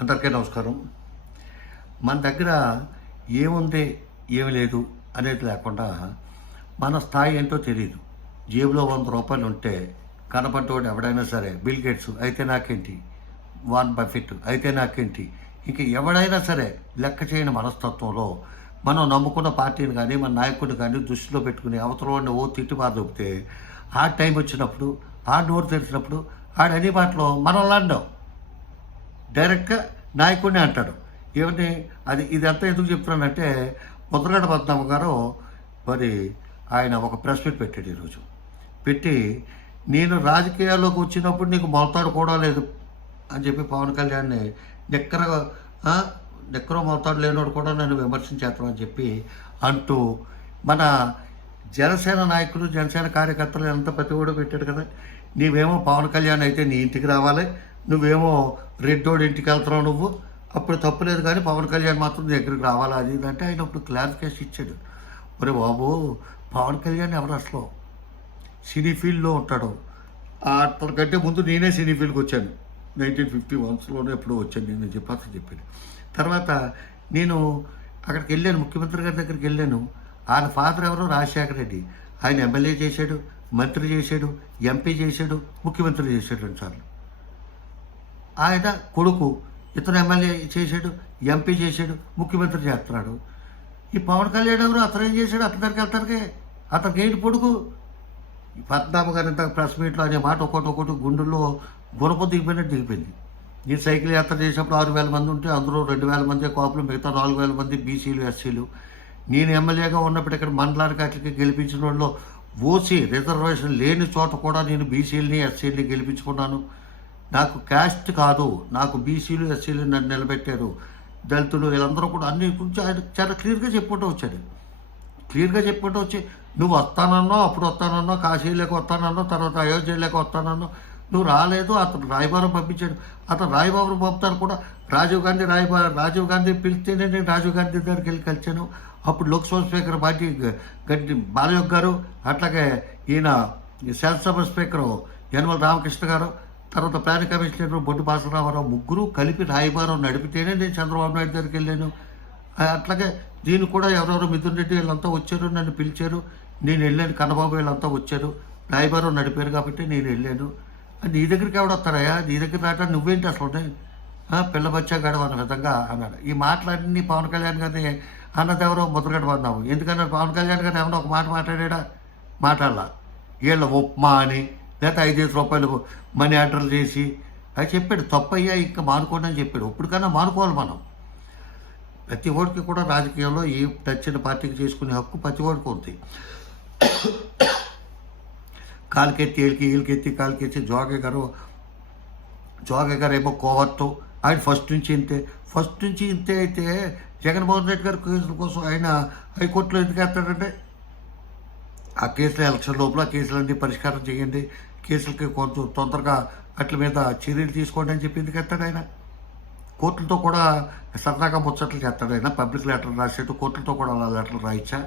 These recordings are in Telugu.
అందరికీ నమస్కారం. మన దగ్గర ఏముంది, ఏమి లేదు అనేది లేకుండా మన స్థాయి ఏంటో తెలియదు. జేబులో ₹100 ఉంటే కనపడ్డోడు ఎవడైనా సరే, బిల్ గేట్స్ అయితే నాకేంటి, వారన్ బఫెట్ అయితే నాకేంటి, ఇంక ఎవడైనా సరే లెక్క చేయని మనస్తత్వంలో మనం నమ్ముకున్న పార్టీని కానీ మన నాయకుడిని కానీ దృష్టిలో పెట్టుకుని అవతల ఓ తిట్టి బాధొప్పితే ఆ టైం వచ్చినప్పుడు ఆ నోరు తెలిసినప్పుడు ఆడని మాటలో మనల్ని అండం డైరెక్ట్గా నాయకుడిని అంటాడు. ఏమని ఇదంతా ఎందుకు చెప్తున్నానంటే, ముద్రగడ పద్మనాభం గారు మరి ఆయన ఒక ప్రెస్ మీట్ పెట్టాడు ఈరోజు. పెట్టి నేను రాజకీయాల్లోకి వచ్చినప్పుడు నీకు మొలతాడు కూడా లేదు అని చెప్పి పవన్ కళ్యాణ్ని నిక్కరో మొలతాడు లేనోడు కూడా నన్ను విమర్శించేస్తామని చెప్పి అంటూ మన జనసేన నాయకులు జనసేన కార్యకర్తలు ఎంత ప్రతి కూడా పెట్టాడు కదా. నీవేమో పవన్ కళ్యాణ్ అయితే నీ ఇంటికి రావాలి, నువ్వేమో రెడ్డోడి ఇంటికి వెళ్తున్నావు, నువ్వు అప్పుడు తప్పులేదు కానీ పవన్ కళ్యాణ్ మాత్రం నీ దగ్గరికి రావాలి అది అంటే ఆయన అప్పుడు క్లారిఫికేషన్ ఇచ్చాడు. మరి బాబు, పవన్ కళ్యాణ్ ఎవరు అసలు సినీ ఫీల్డ్లో ఉంటాడు. అతనికంటే ముందు నేనే సినీ ఫీల్డ్కి వచ్చాను. 1951లోనే ఎప్పుడో వచ్చాను నేను చెప్పాను. తర్వాత నేను అక్కడికి వెళ్ళాను, ముఖ్యమంత్రి గారి దగ్గరికి వెళ్ళాను. ఆయన ఫాదర్ ఎవరో రాజశేఖర రెడ్డి. ఆయన ఎమ్మెల్యే చేశాడు, మంత్రి చేశాడు, ఎంపీ చేశాడు, ముఖ్యమంత్రి చేశాడు 2 సార్లు. ఆయన కొడుకు ఇతను ఎమ్మెల్యే చేశాడు, ఎంపీ చేశాడు, ముఖ్యమంత్రి చేస్తున్నాడు. ఈ పవన్ కళ్యాణ్ ఎవరు, అతను ఏం చేశాడు, అతనికి ఏంటి పొడుగు. పద్మనాభ గారి ఇంత ప్రెస్ మీట్లో అనే మాట ఒకటి గుండెల్లో గుణపం దిగిపోయినట్టు దిగిపోయింది. నేను సైకిల్ యాత్ర చేసినప్పుడు 6,000 మంది ఉంటే అందులో 2,000 మంది కాపులు, మిగతా 4,000 మంది బీసీలు, ఎస్సీలు. నేను ఎమ్మెల్యేగా ఉన్నప్పుడు ఇక్కడ మండలానికి అట్లకి గెలిపించిన వాళ్ళు ఓసీ రిజర్వేషన్ లేని చోట కూడా నేను బీసీలని ఎస్సీలని గెలిపించుకున్నాను. నాకు క్యాస్ట్ కాదు, నాకు బీసీలు ఎస్సీలు నన్ను నిలబెట్టారు, దళితులు వీళ్ళందరూ కూడా అన్ని గురించి ఆయన చాలా క్లియర్గా చెప్పుకుంటూ వచ్చాడు. వచ్చి నువ్వు వస్తానన్నావు, అప్పుడు వస్తానన్నావు, కాశీలోకి వస్తానన్నావు, తర్వాత అయోధ్యలోకి వస్తానన్నావు, నువ్వు రాలేదు. అతను రాయబారం పంపించాడు. అతను రాయబారం పంపుతాను కూడా రాజీవ్ గాంధీ పిలిస్తేనే నేను రాజీవ్ గాంధీ దగ్గరికి వెళ్ళి కలిసాను. అప్పుడు లోక్సభ స్పీకర్ గడ్డి బాలయోగ్ గారు, అట్లాగే ఈయన శాసనసభ స్పీకరు యనమల రామకృష్ణ గారు, తర్వాత ప్లాన్ కమిషనర్ బొడ్డు భాస్కరరావు ముగ్గురు కలిపి రాయబారం నడిపితేనే నేను చంద్రబాబు నాయుడు దగ్గరికి వెళ్ళాను. అట్లాగే దీన్ని కూడా ఎవరెవరో మిథున్ రెడ్డి వీళ్ళంతా వచ్చారు, నన్ను పిలిచారు, నేను వెళ్ళాను. కన్నబాబు వీళ్ళంతా వచ్చారు, రాయబారం నడిపారు కాబట్టి నేను వెళ్ళాను. నీ దగ్గరికి ఎవడొస్తారయ్యా, నీ దగ్గర రావటం నువ్వేంటి అసలు పిల్ల బచ్చా గడవ అన్న విధంగా అన్నాడు. ఈ మాటలన్నీ పవన్ కళ్యాణ్ గారిని అన్నది ఎవరో ముద్రగడ పడినాము. ఎందుకన్నా పవన్ కళ్యాణ్ గారిని ఏమన్నా ఒక మాట మాట్లాడా, మాట్లాడాల వీళ్ళ ఉప్మా అని, లేకపోతే 5,000 రూపాయలు మనీ ఆర్డర్లు చేసి అది చెప్పాడు. తప్పయ్యా ఇంకా మానుకోండి అని చెప్పాడు. ఇప్పటికన్నా మానుకోవాలి మనం. ప్రతి ఓడికి కూడా రాజకీయంలో ఏ నచ్చిన పార్టీకి చేసుకునే హక్కు ప్రతి ఓడికి ఉంది. కాలుకెత్తి వీళ్ళకెత్తి కాలుకెత్తి జోగే గారు ఏమో కోవర్తో ఆయన ఫస్ట్ నుంచి ఇంతే అయితే జగన్మోహన్ రెడ్డి గారి కేసుల కోసం ఆయన హైకోర్టులో ఎందుకు వేస్తాడంటే, ఆ కేసుల ఎలక్షన్ లోపల కేసులన్నీ పరిష్కారం చేయండి, కేసులకి కొంచెం తొందరగా అట్ల మీద చర్యలు తీసుకోండి అని చెప్పి ఎందుకు వేస్తాడు ఆయన. కోర్టులతో కూడా సరదాగా ముచ్చట్లు చేస్తాడు ఆయన. పబ్లిక్ లెటర్ రాసేట్టు కోర్టులతో కూడా అలా లెటర్లు రాయించా.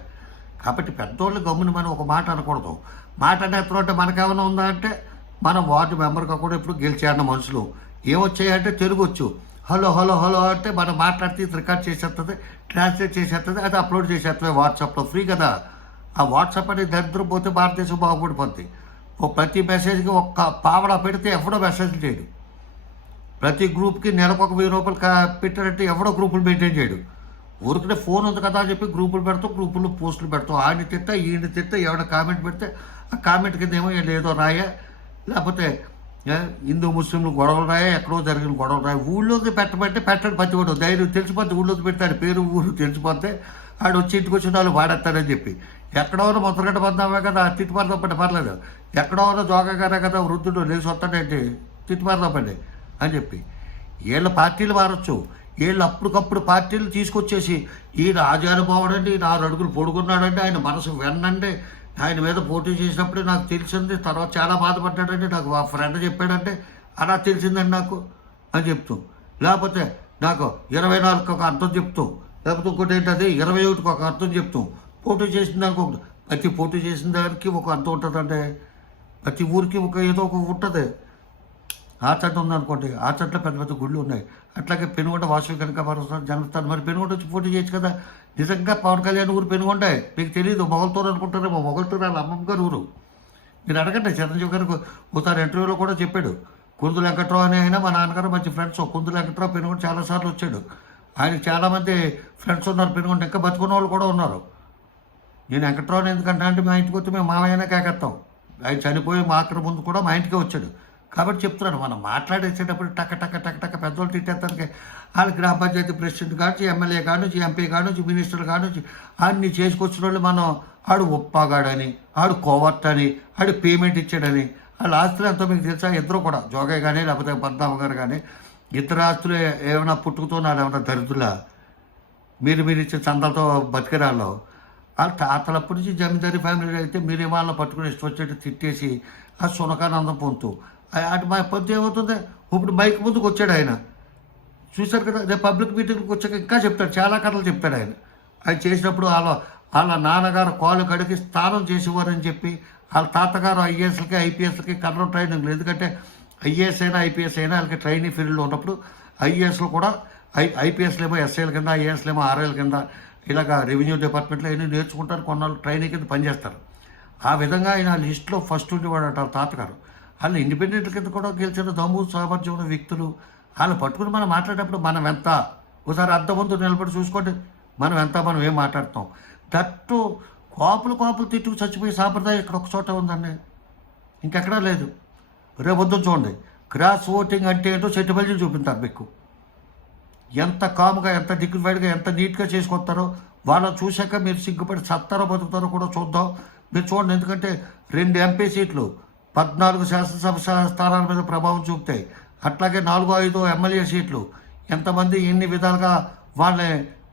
కాబట్టి పెద్దోళ్ళు గమ్ముని మనం ఒక మాట అనకూడదు. మాట అనేత్రం అంటే మనకేమైనా ఉందా అంటే, మన వార్డు మెంబర్గా కూడా ఇప్పుడు గెలిచారన్న మనుషులు ఏమొచ్చాయంటే తెలుగు వచ్చు. హలో హలో హలో అంటే మనం మాట్లాడితే రికార్డ్ చేసేస్తుంది, ట్రాన్స్లేట్ చేసేస్తుంది, అది అప్లోడ్ చేసేస్తుంది వాట్సాప్లో. ఫ్రీ కదా. ఆ వాట్సాప్ అనేది దరిద్రం పోతే భారతదేశం బాగుపడిపోద్ది. ప్రతి మెసేజ్కి ఒక్క పావడా పెడితే ఎవడో మెసేజ్ చేయడు. ప్రతి గ్రూప్కి నెలకు ఒక ₹1000 పెట్టారంటే ఎవడో గ్రూపులు మెయింటైన్ చేయడు. ఊరికనే ఫోన్ ఉంది కదా అని చెప్పి గ్రూపులు పెడతాం, గ్రూపుల్లో పోస్టులు పెడతాం. ఆయన తిట్ట ఈయన తిట్ట, ఎవడ కామెంట్ పెడితే ఆ కామెంట్ కింద ఏమో ఏదో రాయా, లేకపోతే హిందూ ముస్లింలు గొడవలు రాయా, ఎక్కడో జరిగిన గొడవలు రాయా. ఊళ్ళోకి పెట్టమంటే పెట్టండి, ప్రతి ఒక్కటి ధైర్యం తెలిసిపోతే ఊళ్ళోకి పెడతాడు, పేరు ఊరు తెలిసిపోతే ఆడు వచ్చి ఇంటికి వచ్చిన వాళ్ళు వాడేస్తాడని చెప్పి. ఎక్కడో ముద్రగడ్డ పద్దామే కదా, తిట్టుమారదాం పడి పర్లేదు. ఎక్కడో జోగగానే కదా వృద్ధుడు లేచి వస్తాడేంటి, తిట్టుమారదాం పండి అని చెప్పి. వీళ్ళ పార్టీలు మారచ్చు. వీళ్ళు అప్పటికప్పుడు పార్టీలు తీసుకొచ్చేసి ఈ రాజానుభావుడండి, 4 అడుగులు పొడుగున్నాడండి, ఆయన మనసు వెన్నండి, ఆయన మీద పోటీ చేసినప్పుడే నాకు తెలిసింది, తర్వాత చాలా బాధపడ్డాడండి, నాకు మా ఫ్రెండ్ చెప్పాడంటే అలా తెలిసిందండి నాకు అని చెప్తూ. లేకపోతే నాకు 24కి ఒక అర్థం చెప్తూ, లేకపోతే ఇంకోటి ఏంటది 21కి ఒక అర్థం చెప్తూ. పోటీ చేసిన దానికి ఒకటి, ప్రతి పోటీ చేసిన దానికి ఒక అర్థం ఉంటుందంటే ప్రతి ఊరికి ఏదో ఒక ఉంటుంది. ఆచంట ఉందనుకోండి, ఆచంటలో పెద్ద పెద్ద గుళ్ళు ఉన్నాయి. అట్లాగే పెనుగొండ వాసవి కనకాంబరేశ్వర జన్మస్థానం, మరి పెనుగొండ వచ్చి పోటీ చేయొచ్చు కదా. నిజంగా పవన్ కళ్యాణ్ ఊరు పెనుగొండే, మీకు తెలియదు. మొగల్తూరు అనుకుంటారేమో, మొగల్తూరు వాళ్ళ అమ్మమ్మ గారు ఊరు. మీరు అడగండి, చిరంజీవి గారు ఒకసారి ఇంటర్వ్యూలో కూడా చెప్పాడు. కుందుల వెంకట్రావు అని అయినా మా నాన్నగారు మంచి ఫ్రెండ్స్. కుందుల వెంకట్రావు పెనుగొండ చాలాసార్లు వచ్చాడు. ఆయనకి చాలామంది ఫ్రెండ్స్ ఉన్నారు పెనుగొండ, ఇంకా బతుకున్న వాళ్ళు కూడా ఉన్నారు. నేను వెంకట్రావుని ఎందుకంటే అంటే మా ఇంటికి వచ్చి మేము మామయ్యనే కేకెత్తాం. ఆయన చనిపోయి మా అక్కడ ముందు కూడా మా ఇంటికే వచ్చాడు. కాబట్టి చెప్తున్నాను, మనం మాట్లాడేసేటప్పుడు టక్క టక్క టక్క టక్క పెద్దోళ్ళు తిట్టేస్తానికి వాళ్ళ గ్రామ పంచాయతీ ప్రెసిడెంట్ కానించి, ఎమ్మెల్యే కానించి, ఎంపీ కానించి, మినిస్టర్ కానించి అన్ని చేసుకొచ్చిన వాళ్ళు మనం ఆడు ఒప్పాగాడని, ఆడు కోవర్ట్ ఆడు పేమెంట్ ఇచ్చాడని, వాళ్ళ ఆస్తులు ఎంతో మీకు తెలుసా? ఇద్దరు కూడా, జోగయ్య కానీ లేకపోతే పద్మనాభ గారు కానీ, ఇతర ఆస్తులు ఏమైనా పుట్టుకుతున్నారు, ఏమైనా దరిద్రులా మీరు ఇచ్చే చందాలతో బతికిరాళ్ళు. వాళ్ళ తాతలప్పటి నుంచి జమీందారీ ఫ్యామిలీ అయితే మీరే వాళ్ళని పట్టుకుని ఇష్టం వచ్చేట్టు తిట్టేసి ఆ సునకానందం పొందుతూ అటు మా పొద్దు ఏమవుతుంది. ఇప్పుడు మైక్ ముందుకు వచ్చాడు ఆయన, చూశారు కదా. రేపు పబ్లిక్ మీటింగ్కి వచ్చాక ఇంకా చెప్తాడు, చాలా కథలు చెప్తాడు ఆయన. ఆయన చేసినప్పుడు వాళ్ళ నాన్నగారు కాలు కడిగి స్నానం చేసేవారని చెప్పి, వాళ్ళ తాతగారు ఐఏఎస్లకి ఐపీఎస్లకి కర్ర ట్రైనింగ్లు. ఎందుకంటే ఐఏఎస్ అయినా ఐపీఎస్ అయినా వాళ్ళకి ట్రైనింగ్ ఫీల్డ్లో ఉన్నప్పుడు ఐఏఎస్లు కూడా ఐపీఎస్లేమో ఎస్ఐల కింద, ఐఏఎస్లేమో ఆర్ఐల కింద, ఇలాగ రెవెన్యూ డిపార్ట్మెంట్లో అన్నీ నేర్చుకుంటారు, కొన్నాళ్ళు ట్రైనింగ్ కింద పనిచేస్తారు. ఆ విధంగా ఆయన లిస్టులో ఫస్ట్ ఉండేవాడు అంటారు తాతగారు. వాళ్ళు ఇండిపెండెంట్ కింద కూడా గెలిచిన దమ్ము సామర్థ్యం ఉన్న వ్యక్తులు. వాళ్ళు పట్టుకుని మనం మాట్లాడేటప్పుడు మనం ఎంత, ఒకసారి అద్దం ముందు నిలబడి చూసుకోండి మనం ఎంత, మనం ఏం మాట్లాడుతాం. దట్టు కోపులు తిట్టుకు చచ్చిపోయే సాంప్రదాయం ఇక్కడ ఒక చోట ఉందండి, ఇంకెక్కడా లేదు. రేపొద్దున చూడండి, క్రాస్ ఓటింగ్ అంటే ఏంటో సెట్టుబల్జీ చూపించారు మీకు. ఎంత కామ్గా, ఎంత డిగ్నిఫైడ్గా, ఎంత నీట్గా చేసుకొస్తారో వాళ్ళని చూశాక మీరు సిగ్గుపడి సత్తారో బతుకుతారో కూడా చూద్దాం. మీరు చూడండి, ఎందుకంటే 2 ఎంపీ సీట్లు 14 శాసనసభ స్థానాల మీద ప్రభావం చూపుతాయి. అట్లాగే 4-5 ఎమ్మెల్యే సీట్లు ఎంతమంది ఎన్ని విధాలుగా వాళ్ళని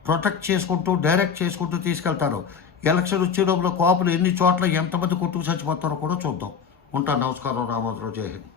ప్రొటెక్ట్ చేసుకుంటూ, డైరెక్ట్ చేసుకుంటూ తీసుకెళ్తారో. ఎలక్షన్ వచ్చే లోపల కోపులు ఎన్ని చోట్ల ఎంతమంది కొట్టుకు చచ్చిపోతారో కూడా చూద్దాం. ఉంటాను. నమస్కారం. రామోజీరావు. జై హింద్.